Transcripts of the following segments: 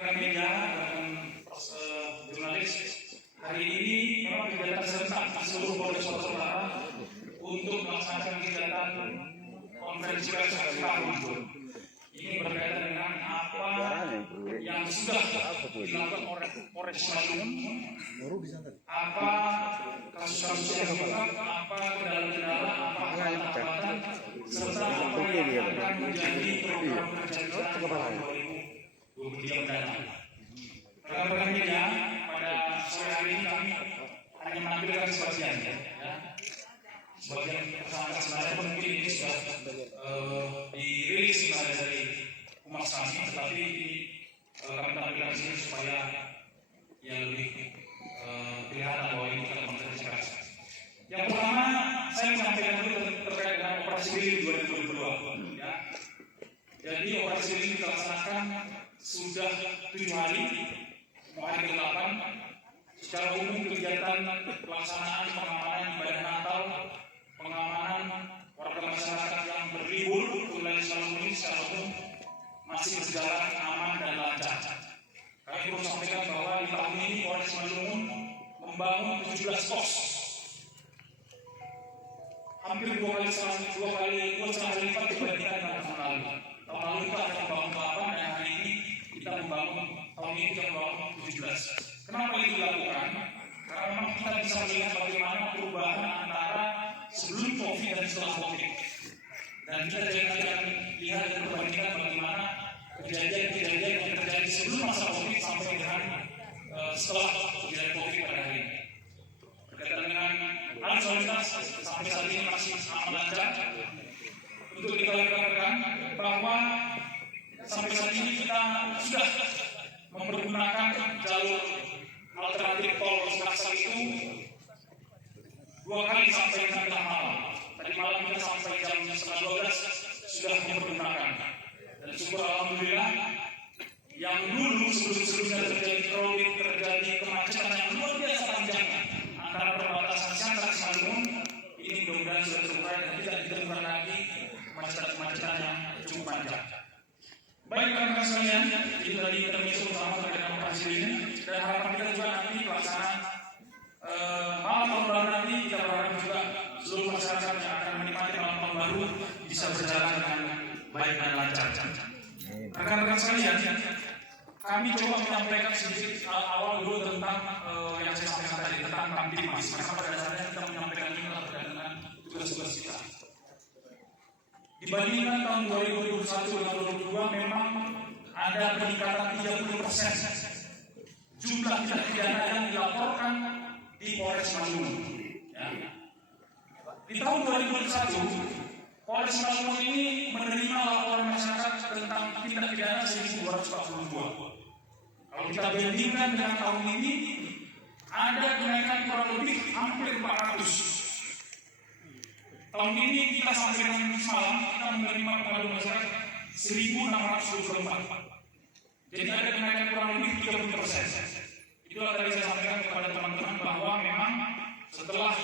media dan jurnalis, hari ini memang kegiatan serentak di seluruh Polres Sumatera Utara untuk melaksanakan kegiatan konferensi pers tahun. Ini berkaitan dengan apa yang sudah dilakukan oleh Polres Madiun, apa kasus-kasus yang diungkap, apa kendala-kendala, apa hambatan, serta apa yang akan menjadi program kerja kita tahun 2023 mendatang. Rekan-rekan media, pada sore hari ini kami hanya menampilkan sebagian, sebagian tersangka sebenarnya mungkin ini sudah dirilis sebenarnya dari humas kami, tetapi kami tampilkan di sini supaya yang lebih kelihatan bahwa ini kita konferensi pers. Yang pertama, saya menyampaikan dulu terkait dengan operasi Lilin 2022. Ya. Jadi operasi Lilin dilaksanakan sudah 7 hari, mau hari ke-8. Secara umum kegiatan pelaksanaan pengamanan ibadah Natal, pengamanan warga masyarakat yang berlibur ke wilayah Shalom secara umum masih berjalan aman dan lancar. Kami perlu sampaikan bahwa di tahun ini Polres Madiun membangun 17 pos, hampir dua kali lipat dibandingkan dengan tahun lalu. Tahun lalu kita akan membangun 8 dan hari ini kita membangun, tahun ini kita membangun 17. Kenapa itu dilakukan? Karena memang kita bisa melihat bagaimana perubahan antara sebelum COVID dan setelah COVID. Dan kita nanti akan lihat dan perbandingkan bagaimana kejadian-kejadian yang terjadi sebelum masa COVID sampai dengan setelah kejadian COVID pada hari ini. Berkaitan dengan arus lalu lintas sampai saat ini masih aman lancar. Untuk dikatakan bahwa sampai saat ini kita sudah mempergunakan jalur alternatif tol Seraksar itu 2 kali sampai dengan tengah malam. Tadi malam kita sampai jam 12 sudah mempergunakan. Dan syukur alhamdulillah yang dulu sebelum-sebelumnya terjadi crowding, terjadi kemacetan yang luar biasa panjangnya antara perbatasan Siantar Madiun, ini mudah-mudahan sudah terurai dan tidak ditemukan lagi kemacetan yang cukup panjang. Baik rekan-rekan sekalian, itu tadi intermezzo utama terkait dengan operasi ini, dan harapan kita juga nanti pelaksanaan malam tahun baru nanti kita berharap juga seluruh masyarakat yang akan menikmati malam tahun baru bisa berjalan dengan baik dan lancar. Rekan-rekan sekalian, kami coba menyampaikan sedikit awal dulu tentang yang saya sampaikan tadi tentang Kamtipmas. Karena pada dasarnya kita menyampaikan ini terkait dengan tugas-tugas kita. Dibandingkan tahun 2021 dan 2022 memang ada peningkatan 30% jumlah tindak pidana yang dilaporkan di Polres Madiun. Ya. Di tahun 2021 Polres Madiun ini menerima laporan masyarakat tentang tindak pidana 1.242. Kalau kita bandingkan dengan tahun ini ada kenaikan kurang lebih hampir 400. Tahun ini kita sampai dengan malam kita menerima pengaduan masyarakat 1.624. Jadi ada kenaikan kurang lebih 30%. Itulah tadi saya sampaikan kepada teman-teman bahwa memang setelah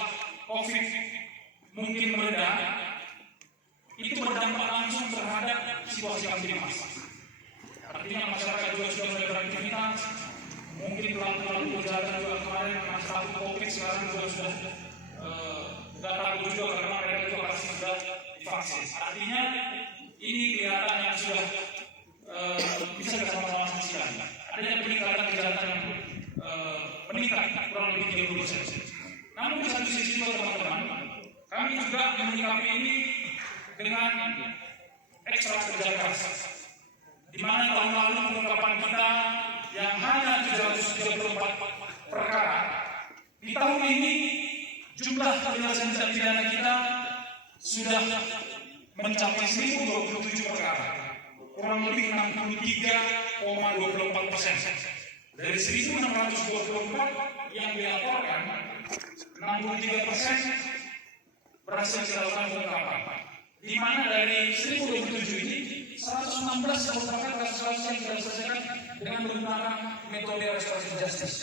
COVID mungkin mereda, itu berdampak langsung terhadap situasi Kamtipmas. Artinya masyarakat juga sudah mulai beraktivitas, mungkin pelaku perjalanan juga kemarin masih takut COVID, sekarang juga sudah tidak takut juga karena mereka juga pasti sudah divaksin. Artinya ini kelihatan yang sudah bisa kita sama-sama saksikan. Adanya peningkatan kejahatan yang meningkat kurang lebih 30%. Namun di satu sisi teman-teman, kami juga menyikapi ini dengan ekstra kerja keras. Di mana tahun lalu pengungkapan kita yang hanya 334 perkara, di tahun ini jumlah penyelesaian tindak pidana kita sudah mencapai 1.027 perkara, kurang lebih 63,24%. Dari 1.624 yang dilaporkan, 63% berhasil dilakukan pengungkapan. Di mana dari 1.027 ini 116 merupakan kasus-kasus yang sudah diselesaikan dengan menggunakan metode restoratif justice.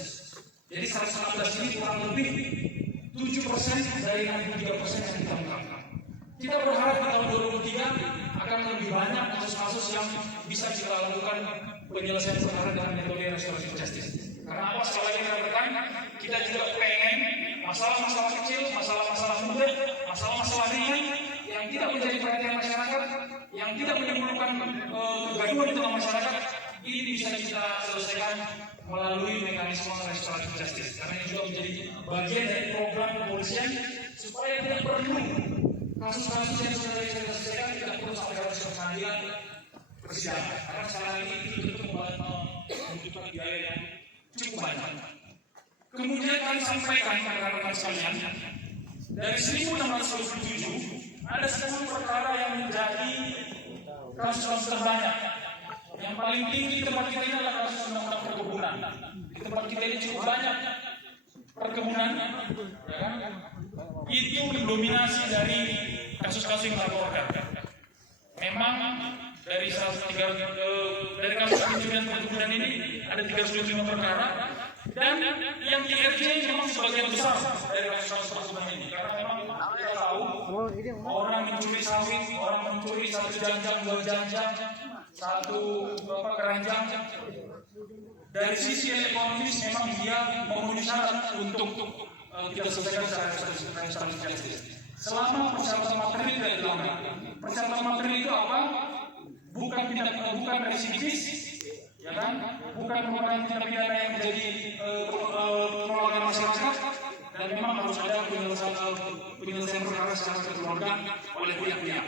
Jadi 116 ini kurang lebih 7% dari 63% yang kita ungkapkan. Kita berharap di tahun 2023 akan lebih banyak kasus-kasus yang bisa kita lakukan penyelesaian perkara dengan metode restoratif justice. Karena apa? Sekali lagi rekan, kita juga pengen masalah-masalah kecil, masalah-masalah muda, masalah-masalah ringan yang tidak menjadi perhatian masyarakat, yang tidak menimbulkan kegaduhan di tengah masyarakat, ini bisa kita selesaikan melalui mekanisme restoratif justice. Karena ini juga menjadi bagian dari program kepolisian supaya tidak perlu kasus-kasus yang sudah diselesaikan tidak perlu sampai harus ke pengadilan persidangan. Karena sekarang ini itu membutuhkan biaya yang cukup banyak. Kemudian kami sampaikan kepada rekan sekalian, dari 1627 ada 10 perkara yang menjadi kasus-kasus terbanyak. Yang paling tinggi di tempat kita ini adalah kasus undang-undang perkebunan. Di tempat kita ini cukup banyak perkebunan, ya kan? Itu mendominasi dari kasus-kasus yang dilaporkan. Memang dari kasus pencurian perkebunan ini ada 35 perkara, dan yang di RJ memang sebagian besar dari kasus-kasus perkebunan ini. Karena memang kita tahu orang mencuri sawit, orang mencuri satu janjang, 2 janjang, satu keranjang. Dari sisi ekonomis memang dia memenuhi syarat untuk kita selesaikan secara restoratif justice. Selama persyaratan materi tidak dilanggar. Persyaratan materi itu apa? Bukan residivis, ya kan? Bukan merupakan tindak pidana yang menjadi penolakan masyarakat, dan memang harus ada penyelesaian perkara secara kekeluargaan oleh pihak-pihak.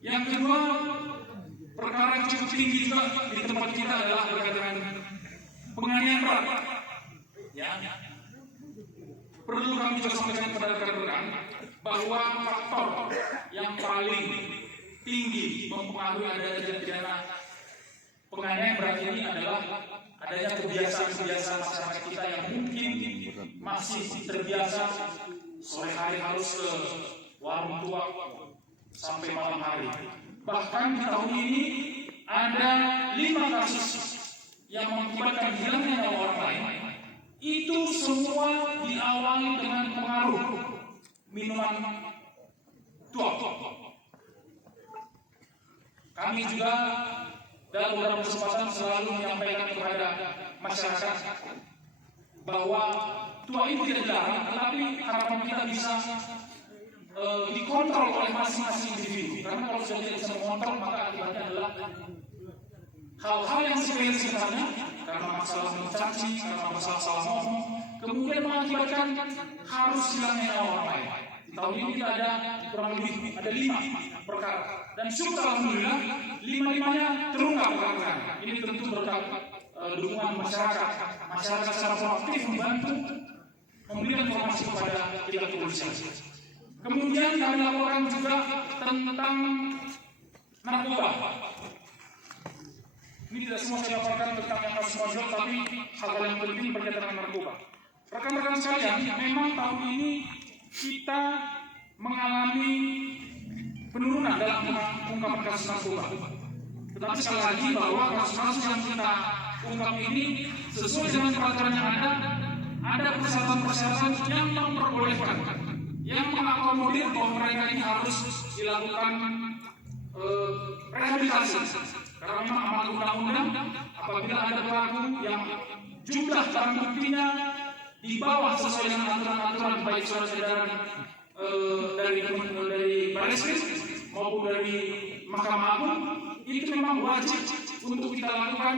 Yang kedua, perkara yang cukup tinggi juga di tempat kita adalah berkaitan dengan penganiayaan berat. Ya, perlu kami juga sampaikan kepada rekan-rekan bahwa faktor yang paling tinggi mempengaruhi adanya tindak pidana penganiayaan berat ini adalah adanya kebiasaan-kebiasaan masyarakat kita yang mungkin masih terbiasa sore hari harus ke warung tua sampai malam hari. Bahkan di tahun ini ada 5 kasus yang mengakibatkan hilangnya nyawa orang lain. Itu semua diawali dengan pengaruh minuman tua. Kami juga dalam beberapa kesempatan selalu menyampaikan kepada masyarakat bahwa tua itu tidak dilarang, tetapi harapan kita bisa dikontrol oleh masing-masing individu. Karena kalau sudah tidak bisa mengontrol, maka akibatnya adalah hal-hal yang sepele sebenarnya, karena masalah mencaci, karena masalah salah ngomong, kemudian mengakibatkan harus hilangnya nyawa orang lain. Di tahun ini kita ada kurang lebih 5 perkara, dan syukur alhamdulillah 5-5-nya terungkap perkara. Ini tentu berkat dukungan masyarakat secara proaktif membantu memberikan informasi kepada pihak kepolisian. Kemudian kami laporkan juga tentang narkoba. Ini tidak semua saya laporkan tentang yang kasus ojol, tapi hal yang penting berkaitan dengan narkoba. Rekan-rekan sekalian, memang tahun ini kita mengalami penurunan dalam pengungkapan kasus narkoba. Tetapi sekali lagi bahwa kasus-kasus yang kita ungkap ini sesuai dengan peraturan yang ada persyaratan-persyaratan yang memperbolehkan, yang mengakomodir bahwa mereka ini harus dilakukan rehabilitasi. Karena memang amanat undang-undang, apabila ada pelaku yang jumlah barang buktinya di bawah sesuai dengan aturan-aturan baik surat edaran dari Bareskrim maupun dari Mahkamah Agung, itu memang wajib untuk kita lakukan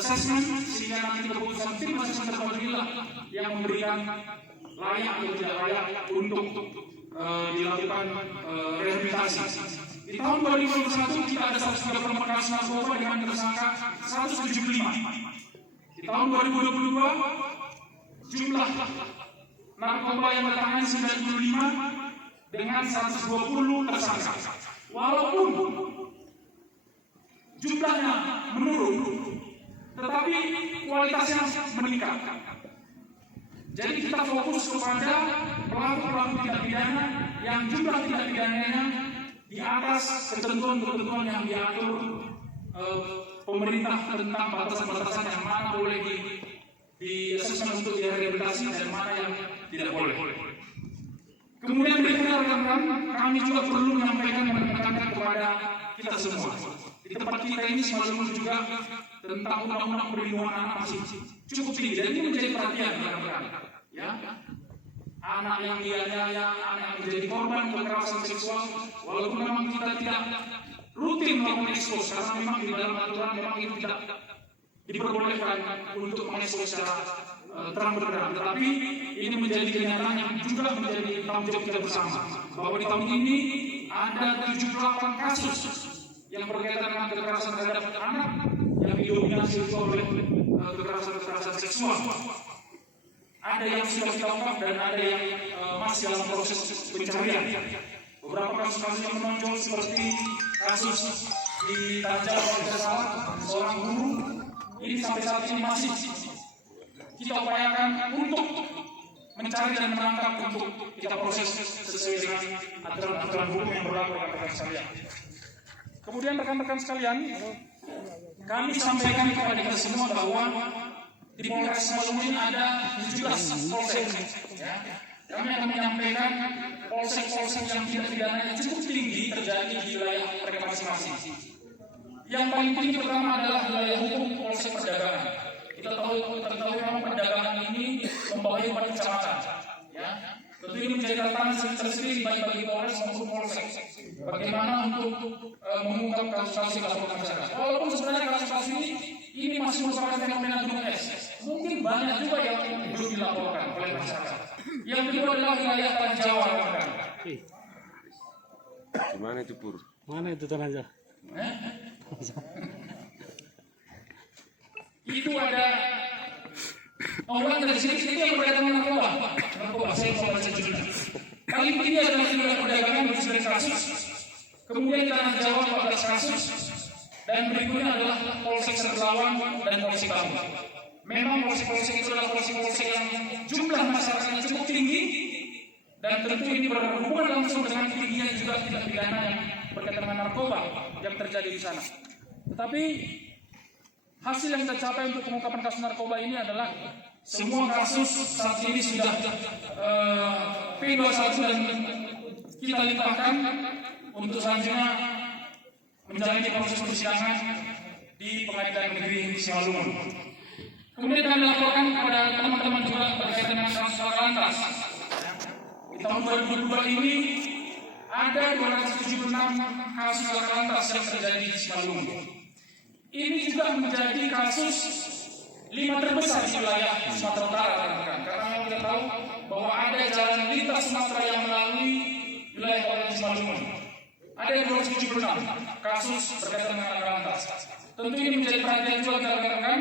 assessment sehingga nanti keputusan tim asesmen terpadu yang memberikan layak atau tidak layak untuk dilakukan rehabilitasi. Di tahun 2021 kita ada 134 kasus narkoba dengan tersangka 175. Di tahun 2022 jumlah narkoba yang ditangani 95 dengan 120 tersangka. Walaupun jumlahnya menurun, tetapi kualitasnya meningkat. Jadi kita fokus kepada pelaku-pelaku tindak pidana yang jumlah tindak pidananya di atas ketentuan-ketentuan yang diatur pemerintah tentang batasan-batasan yang mana boleh di asesmen untuk direhabilitasi dan mana yang tidak boleh. Kemudian berikutnya rekan-rekan, kami juga perlu menyampaikan dan menekankan kepada kita semua. Di tempat kita ini selalu juga tentang undang-undang perlindungan anak masih cukup tinggi, dan ini menjadi perhatian rekan-rekan. Ya, anak yang dianiaya, anak yang menjadi korban kekerasan seksual, walaupun memang kita tidak rutin melakukan ekspos, karena memang di dalam aturan memang itu tidak diperbolehkan untuk mengekspos secara terang benderang, tetapi ini menjadi kenyataan yang juga menjadi tanggung jawab kita bersama, bahwa di tahun ini ada 78 kasus yang berkaitan dengan kekerasan terhadap anak yang didominasi oleh kekerasan seksual. Ada yang sudah kita ungkap dan ada yang masih dalam proses pencarian. Beberapa kasus-kasus yang menonjol seperti kasus di Tajam, seorang guru, ini sampai saat ini masih kita upayakan untuk mencari dan menangkap, untuk kita proses sesuai dengan aturan-aturan hukum yang berlaku, rekan-rekan sekalian. Kemudian rekan-rekan sekalian, kami sampaikan kepada kita semua bahwa di Polres Simalungun ada 17 polsek. Ya. Kami akan menyampaikan polsek-polsek yang tindak pidananya cukup tinggi terjadi di wilayah mereka masing-masing. Yang paling tinggi pertama adalah wilayah hukum polsek perdagangan. Kita tahu memang perdagangan ini membawahi 4 kecamatan. Ya. Tentu ini menjadi tantangan tersendiri bagi Polres maupun Polsek. Bagaimana untuk mengungkap kasus-kasus yang dilaporkan masyarakat. Walaupun sebenarnya kasus-kasus ini masih merupakan fenomena gunung es. Mungkin banyak juga yang belum dilaporkan oleh masyarakat. Yang kedua adalah wilayah Tanah Jawa. Gimana itu Pur? Mana itu Tanah Jawa? Itu ada orang dari sini yang berkaitan dengan narkoba. Saya mau baca judulnya. Paling tinggi adalah wilayah perdagangan 29 kasus. Kemudian di Tanah Jawa 14 kasus. Dan berikutnya adalah Polsek Serlawang dan Polsek Lampung. Memang polsek-polsek itu adalah polsek-polsek yang jumlah masyarakatnya cukup tinggi, dan tentu ini berhubungan langsung dengan tingginya juga tindak pidana yang berkaitan dengan narkoba yang terjadi di sana. Tetapi hasil yang tercapai untuk pengungkapan kasus narkoba ini adalah semua kasus saat ini sudah P21 dan kita limpahkan untuk selanjutnya menjalani proses persidangan di Pengadilan Negeri Simalungun. Kemudian kami laporkan kepada teman-teman juga berkaitan dengan kasus lantas. Di tahun 2022 ini ada 276 kasus lantas yang terjadi di Simalungun. Ini juga menjadi kasus 5 terbesar di wilayah Sumatera Utara, karena kita tahu bahwa ada jalan lintas Sumatera yang melalui wilayah Kabupaten Simalungun. Ada 276 kasus berkaitan dengan lantas. Tentu ini menjadi perhatian juga rekan-rekan,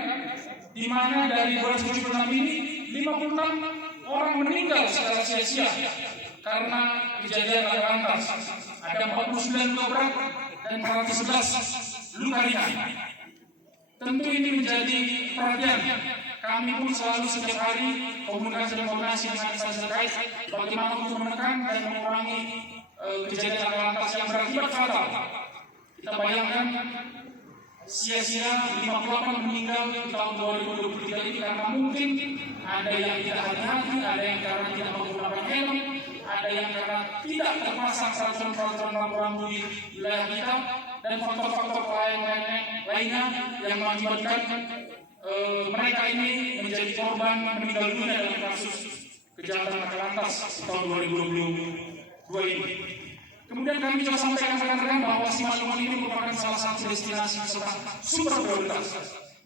di mana dari 276 ini 56 orang meninggal secara sia-sia karena kejadian lantas. Ada 49 luka berat dan 411 luka ringan. Tentu ini menjadi perhatian. Kami pun selalu setiap hari komunikasi dengan instansi terkait bagaimana untuk menekan dan mengurangi kejadian lantas yang berakibat fatal. Kita bayangkan sia-sia 58 meninggal di tahun 2023 ini karena mungkin ada yang tidak hati-hati, ada yang karena tidak menggunakan helm, ada yang karena tidak terpasang peraturan-peraturan rambu-rambu di wilayah kita, dan faktor-faktor lainnya yang mengakibatkan mereka ini menjadi korban meninggal dunia dalam kasus kejahatan lantas tahun 2022 ini. Kemudian kami juga sampaikan rekan-rekan bahwa Simalungun ini merupakan salah satu destinasi wisata super prioritas,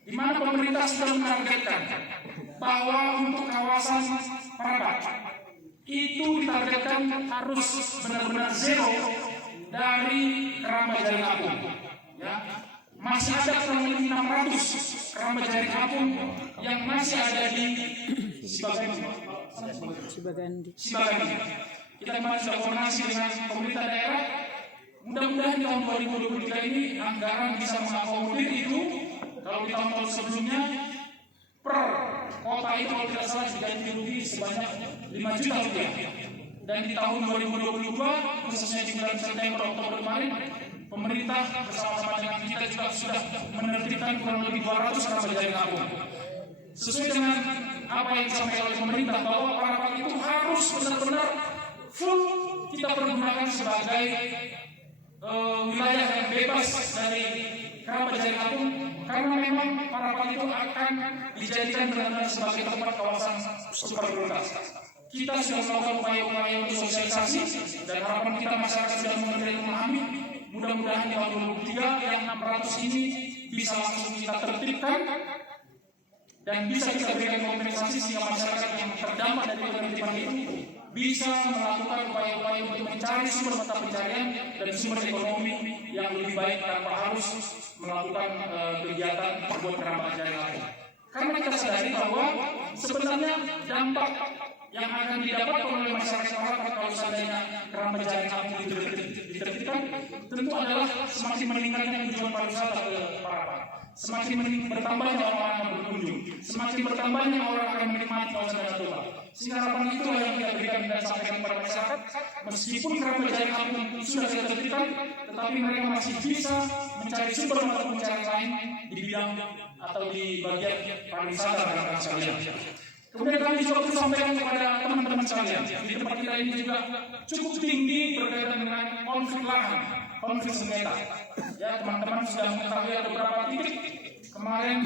di mana pemerintah sudah menargetkan bahwa untuk kawasan Parapat itu ditargetkan harus benar-benar zero dari keramba jaring apung. Ya. Masih ada kurang lebih 600 keramba jaring apung yang masih ada di Sibagandi. Kita kemarin sudah koordinasi dengan pemerintah daerah. Mudah-mudahan di tahun 2023 ini anggaran bisa mengakomodir itu. Kalau di tahun-tahun sebelumnya per kota itu kalau tidak salah diganti rugi sebanyak 5 juta rupiah. Dan di tahun 2022 khususnya di bulan September Oktober kemarin, pemerintah bersama-sama dengan kita juga sudah menertibkan kurang lebih 200 keramba jaring apung. Sesuai dengan apa yang disampaikan oleh pemerintah bahwa Parapat itu harus benar-benar full kita pergunakan sebagai wilayah yang bebas dari Kerabat Jati Apung karena memang Parapat itu akan dijadikan benar-benar sebagai tempat kawasan super prioritas. Kita sudah melakukan upaya-upaya untuk sosialisasi dan harapan kita masyarakat sudah mulai memahami. Mudah-mudahan di tahun 2023 yang 600 ini bisa langsung kita tertibkan dan bisa kita berikan kompensasi sehingga masyarakat yang terdampak dari penertiban itu bisa melakukan upaya-upaya untuk mencari sumber mata pencarian dan sumber ekonomi yang lebih baik tanpa harus melakukan kegiatan buat Kerabat Jati Apung. Karena kita sadari bahwa sebenarnya dampak yang akan didapatkan oleh masyarakat Parapat kalau seandainya Kerabat Jati Apung ditertibkan tentu adalah semakin meningkatnya tujuan pariwisata ke Parapat, semakin bertambahnya orang yang berkunjung, semakin bertambahnya orang akan menikmati kawasan Danau Toba. Sehingga harapan itulah yang kita berikan dan sampaikan kepada masyarakat, meskipun Kerabat Jati Apung sudah kita tertibkan, tetapi mereka masih bisa mencari sumber mata pencarian lain di bidang atau di bagian pariwisata rekan-rekan sekalian. Kemudian kami juga perlu sampaikan kepada teman-teman sekalian, di tempat kita ini juga cukup tinggi berkaitan dengan konflik lahan, konflik sengketa. Ya, teman-teman sudah mengetahui ada beberapa titik kemarin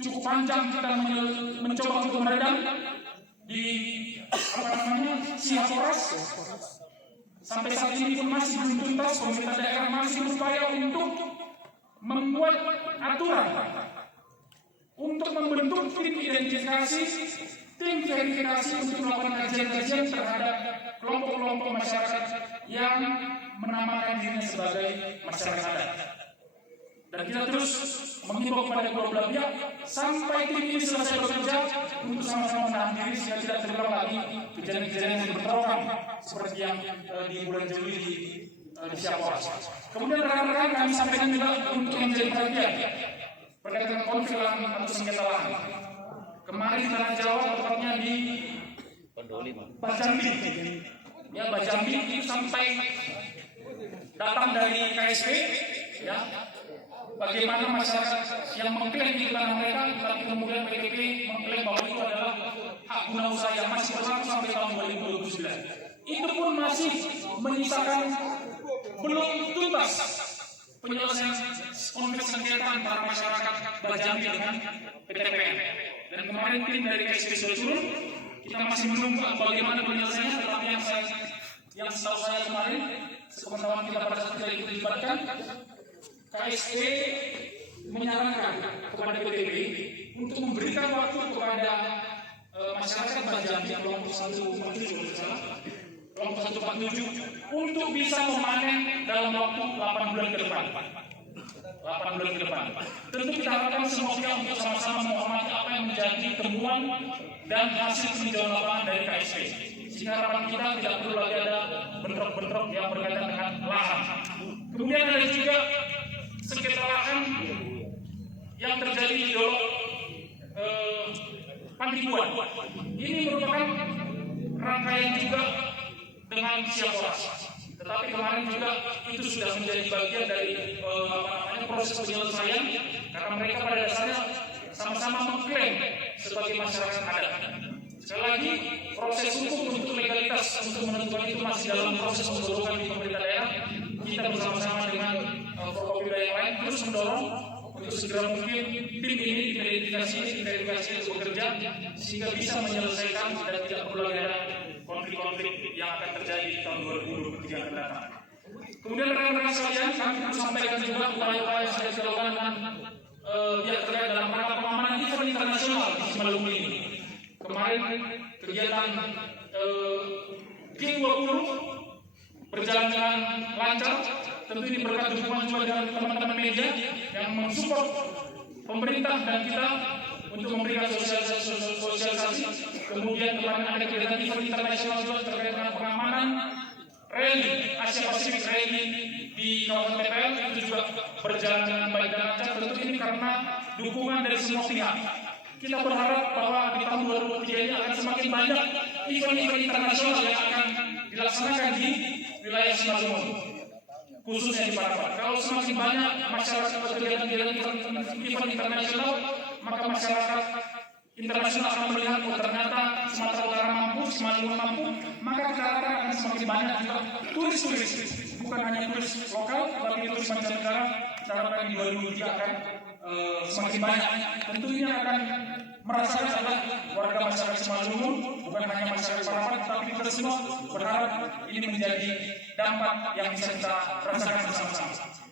cukup panjang kita mencoba untuk meredam di Sihaporas. Sampai saat ini pun masih belum tuntas. Pemerintah daerah masih berupaya untuk membuat aturan untuk membentuk tim identifikasi, tim verifikasi untuk melakukan kajian-kajian terhadap kelompok-kelompok masyarakat yang menamakan dirinya sebagai masyarakat adat. Dan kita terus mengimbau kepada kedua belah pihak sampai tim ini selesai bekerja untuk sama-sama menahan diri sehingga tidak terulang lagi kejadian-kejadian yang berterusan seperti yang di bulan Juli di Sihaporas. Kemudian rekan-rekan kami sampaikan juga untuk menjadi perhatian berkaitan dengan konflik lahan atau sengketa lahan. Kemarin di Tanah Jawa, tepatnya di Bajambi, ya Bajambi itu sampai datang dari KSP, ya. Bagaimana masyarakat yang mengklaim di tanah mereka, tapi kemudian PTP mengklaim bahwa itu adalah hak guna usaha yang masih berlaku sampai tahun 2029. Itu pun masih menyisakan belum tuntas penyelesaian konflik sengketa antara masyarakat Bajambi dengan PTPN. Dan kemarin tim dari KSP sudah turun, kita masih menunggu bagaimana penyelesaiannya, tetapi yang setahu saya kemarin, sepengetahuan kita pada saat kita dilibatkan, KSP menyarankan kepada PTP untuk memberikan waktu kepada masyarakat Bajambi kelompok 147 untuk bisa memanen dalam waktu 8 bulan ke depan. 8 bulan ke depan. Tentu kita harapkan semua pihak untuk sama-sama menghormati apa yang menjadi temuan dan hasil peninjauan lapangan dari KSP. Sehingga harapan kita tidak perlu lagi ada bentrok-bentrok yang berkaitan dengan lahan. Kemudian ada juga sengketa lahan yang terjadi di Dolok Pantibuan. Ini merupakan rangkaian juga dengan Sihaporas. Tetapi kemarin juga itu sudah menjadi bagian dari proses penyelesaian karena mereka pada dasarnya sama-sama mengklaim sebagai masyarakat adat. Sekali lagi, proses hukum untuk legalitas untuk menentukan itu masih dalam proses pembentukan di pemerintah daerah. Kita bersama-sama dengan Forkopimda yang lain terus mendorong untuk segera mungkin tim ini diverifikasi untuk bekerja sehingga bisa menyelesaikan dan tidak perlu lagi ada konflik-konflik yang akan terjadi di tahun 2023 yang akan datang. Kemudian rekan-rekan sekalian, kami perlu sampaikan juga upaya-upaya yang sudah dilakukan dengan pihak terkait dalam rangka pengamanan event internasional di Simalungun ini. Kemarin kegiatan G20 berjalan dengan lancar. Tentu ini berkat dukungan juga dengan teman-teman media yang mensupport pemerintah dan kita untuk memberikan sosialisasi. Kemudian kemarin ada kegiatan event internasional juga terkait dengan pengamanan rally Asia Pasifik rally di kawasan TPL itu juga berjalan dengan baik dan lancar. Tentu ini karena dukungan dari semua pihak. Kita berharap bahwa di tahun 2023 ini akan semakin banyak event-event internasional yang akan dilaksanakan di wilayah Simalungun, khususnya di Parapat. Kalau semakin banyak masyarakat berkegiatan event internasional, maka masyarakat internasional akan melihat oh ternyata Sumatera Utara mampu, Simalungun mampu, maka kita harapkan akan semakin banyak juga turis-turis, bukan hanya turis lokal, tapi turis mancanegara kita harapkan di 2003 akan semakin banyak. Tentu ini akan merasakan adalah warga masyarakat Simalungun, bukan hanya masyarakat Parapat, tapi kita semua berharap ini menjadi dampak yang bisa kita rasakan bersama-sama.